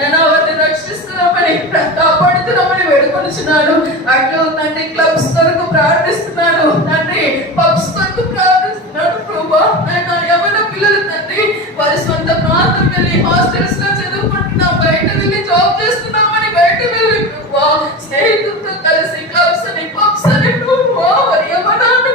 నేను వారిని రక్షిస్తున్నామని కాపాడుతున్నామని వేడుకొనిచున్నాను. అట్లు తండ్రి క్లబ్స్ కొరకు ప్రార్థిస్తున్నాను తండ్రి, పబ్స్ కొరకు ప్రార్థిస్తున్నాను ప్రభా. ఆయన యవన పిల్లలు తండ్రి వారి సొంత ప్రాంతం వెళ్ళి హాస్టల్స్ లో చదువుకుంటున్నా, బయట వెళ్ళి జాబ్ చేస్తున్నామని బయట వెళ్ళి ప్రభా, స్నేహితులతో కలిసి క్లబ్స్ అని పబ్స్ అని ప్రభా వారి యవనాన్ని